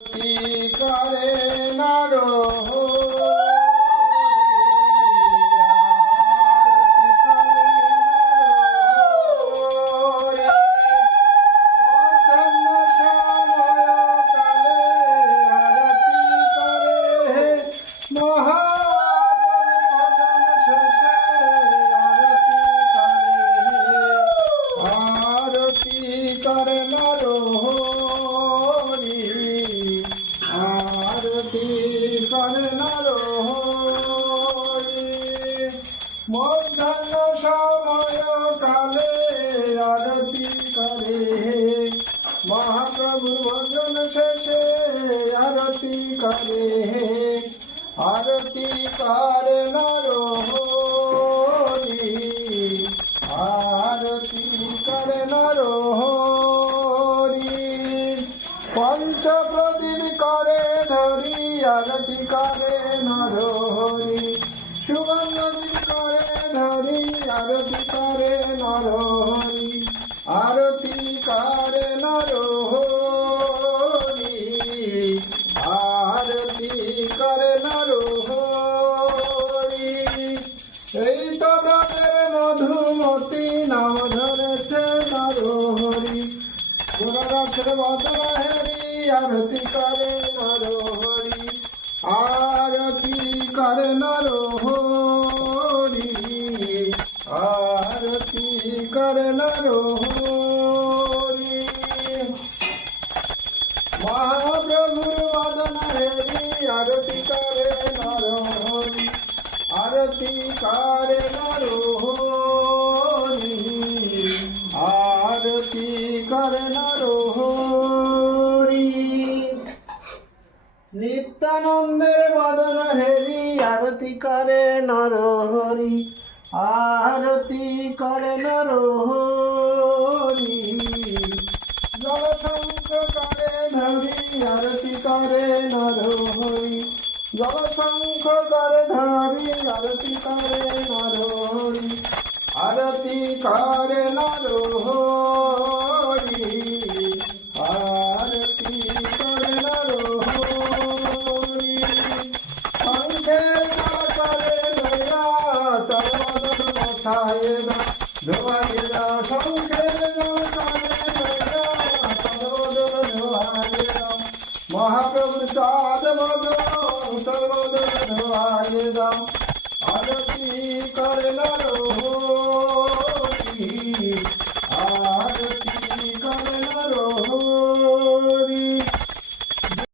কি করে নারো করে নারো আরতি করে নারো মধ্যাহ্ন সময় কালে আরতি করে মহাপ্রভুর ভজন শেষে আরতি করে আরতি করে নারো আরতি করে নারো পঞ্চ প্রদীপ করে ধরি আরতি করে নরহরি সুগন্ধ দীপ করে ধরি আরতি করে নরহরি আরতি করে নরহরি আরতি করে নরহরি এই তো ব্রতের মধুমতি নাম ধরেছে নরহরি গোরাক্ষর বদন হেরি আরতি করে নরহরি আরতি করে নরহরি আরতি করে নরহরি মহাপ্রভুর বদন হেরি আরতি করে নরহরি আরতি করে নরহরি আরতি করে নরহরি নিত্যানন্দের বদন হেরি আরতি করে নরহরি আরতি করে নরহরি জলশঙ্খ করে ধরি আরতি করে নরহরি জলশঙ্খ করে ধরি আরতি করে নরহরি আরতি করে নরহরি আরতি করে নরহরি শঙ্খের করে ধরা চরবদন মশায়ে ধোয়ায়ে দাও শঙ্খের করে ধরা চরবদন ধোয়ায়ে দাও মহাপ্রভুর সাদ বদন সর্বদন ধোয়ায়ে দাও